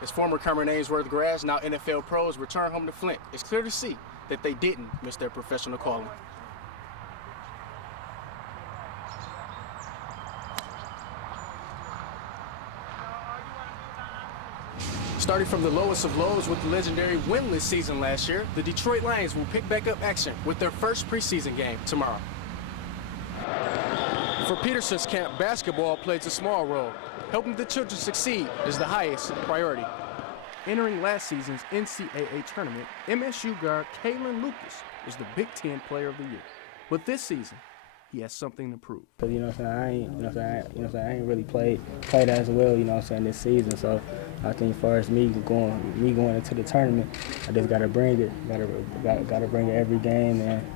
As former Cameron Ainsworth grads, now NFL pros, return home to Flint, it's clear to see that they didn't miss their professional calling. Starting from the lowest of lows with the legendary winless season last year, the Detroit Lions will pick back up action with their first preseason game tomorrow. For Peterson's camp, basketball plays a small role. Helping the children succeed is the highest priority. Entering last season's NCAA tournament, MSU guard Kalen Lucas is the Big Ten Player of the Year. But this season, he has something to prove. I ain't really played as well, this season. So I think as far as me going into the tournament, I just gotta bring it. Gotta bring it every game and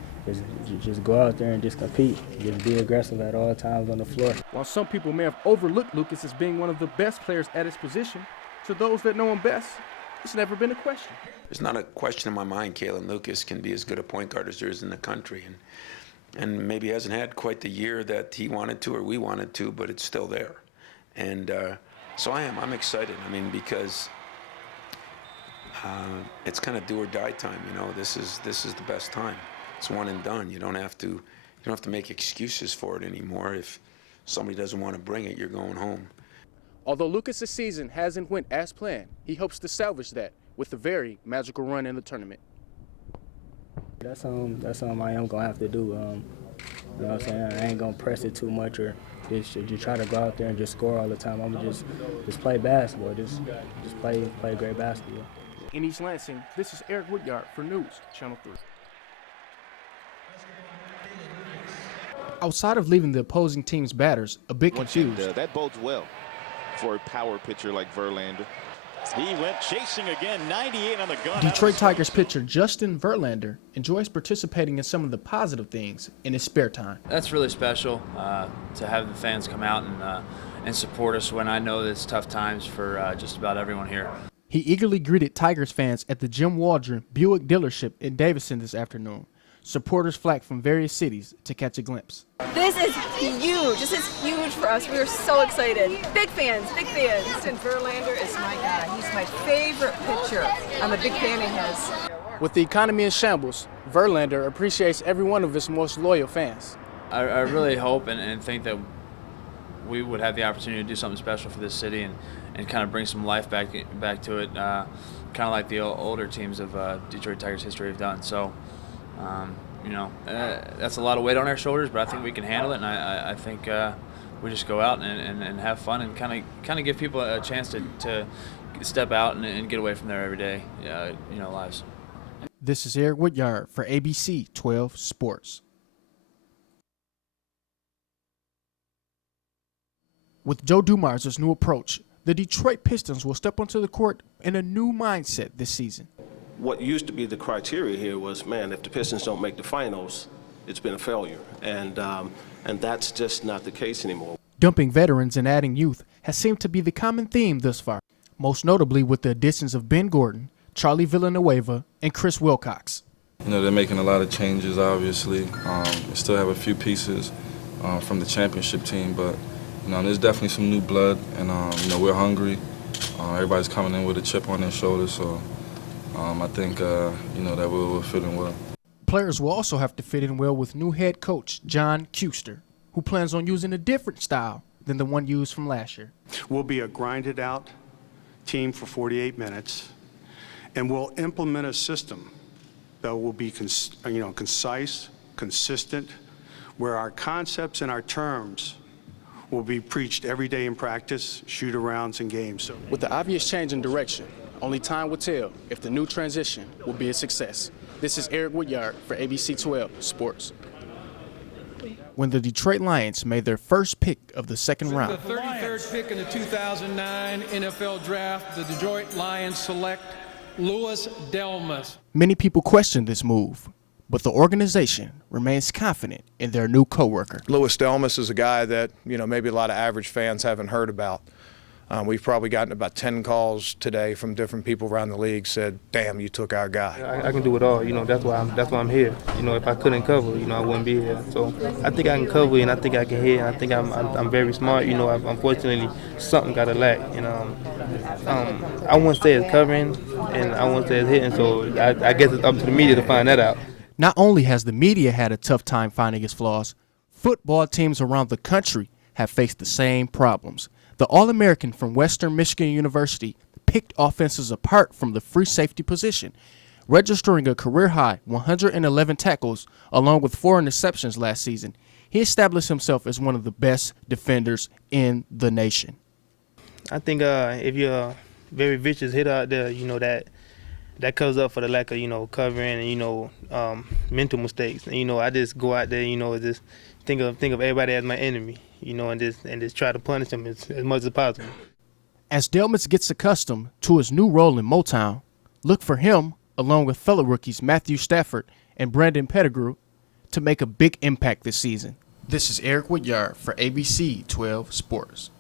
just go out there and just compete. Just be aggressive at all times on the floor. While some people may have overlooked Lucas as being one of the best players at his position, to those that know him best, it's never been a question. There's not a question in my mind Kalen Lucas can be as good a point guard as there is in the country. And maybe he hasn't had quite the year that he wanted to or we wanted to, but it's still there. And so I'm excited. Because it's kind of do or die time. This is the best time. It's one and done. You don't have to make excuses for it anymore. If somebody doesn't want to bring it, you're going home. Although Lucas' season hasn't went as planned, he hopes to salvage that with a very magical run in the tournament. That's something I am gonna have to do. I ain't gonna press it too much or just try to go out there and just score all the time. I'm gonna just play basketball, just play great basketball. In East Lansing, this is Eric Woodyard for News Channel 3. Outside of leaving the opposing team's batters a bit confused. That bodes well for a power pitcher like Verlander. He went chasing again, 98 on the gun. Detroit Tigers pitcher Justin Verlander enjoys participating in some of the positive things in his spare time. That's really special to have the fans come out and support us when I know that it's tough times for just about everyone here. He eagerly greeted Tigers fans at the Jim Waldron Buick dealership in Davison this afternoon. Supporters flocked from various cities to catch a glimpse. This is huge. This is huge for us. We are so excited. Big fans, big fans. Justin Verlander is my guy. He's my favorite pitcher. I'm a big fan of his. With the economy in shambles, Verlander appreciates every one of his most loyal fans. I really hope and think that we would have the opportunity to do something special for this city and kind of bring some life back to it, kind of like the older teams of Detroit Tigers history have done. So. That's a lot of weight on our shoulders, but I think we can handle it, and I think we just go out and have fun and kind of give people a chance to step out and get away from their everyday lives. This is Eric Woodyard for ABC 12 Sports. With Joe Dumars' new approach, the Detroit Pistons will step onto the court in a new mindset this season. What used to be the criteria here was, man, if the Pistons don't make the finals, it's been a failure. And that's just not the case anymore. Dumping veterans and adding youth has seemed to be the common theme thus far, most notably with the additions of Ben Gordon, Charlie Villanueva, and Chris Wilcox. They're making a lot of changes, obviously. They still have a few pieces from the championship team, but there's definitely some new blood, and we're hungry. Everybody's coming in with a chip on their shoulder, so I think that we're fitting well. Players will also have to fit in well with new head coach John Kuester, who plans on using a different style than the one used from last year. We'll be a grinded-out team for 48 minutes, and we'll implement a system that will be concise, consistent, where our concepts and our terms will be preached every day in practice, shoot-arounds, and games. With the obvious change in direction, only time will tell if the new transition will be a success. This is Eric Woodyard for ABC 12 Sports. When the Detroit Lions made their first pick of the second round. The 33rd pick in the 2009 NFL Draft, the Detroit Lions select Louis Delmas. Many people questioned this move, but the organization remains confident in their new coworker. Louis Delmas is a guy that, maybe a lot of average fans haven't heard about. We've probably gotten about 10 calls today from different people around the league said, damn, you took our guy. I can do it all, that's why I'm here. If I couldn't cover, I wouldn't be here. So I think I can cover and I think I can hit and I think I'm very smart. Unfortunately something got to lack. I wouldn't say it's covering and I wouldn't say it's hitting, so I guess it's up to the media to find that out. Not only has the media had a tough time finding his flaws, football teams around the country have faced the same problems. The All-American from Western Michigan University picked offenses apart from the free safety position, registering a career-high 111 tackles along with 4 interceptions last season. He established himself as one of the best defenders in the nation. I think if you're a very vicious hitter out there, that covers up for the lack of, covering and, mental mistakes. And, I just go out there, just think of everybody as my enemy, and just try to punish them as much as possible. As Delmas gets accustomed to his new role in Motown, look for him, along with fellow rookies Matthew Stafford and Brandon Pettigrew, to make a big impact this season. This is Eric Woodyard for ABC 12 Sports.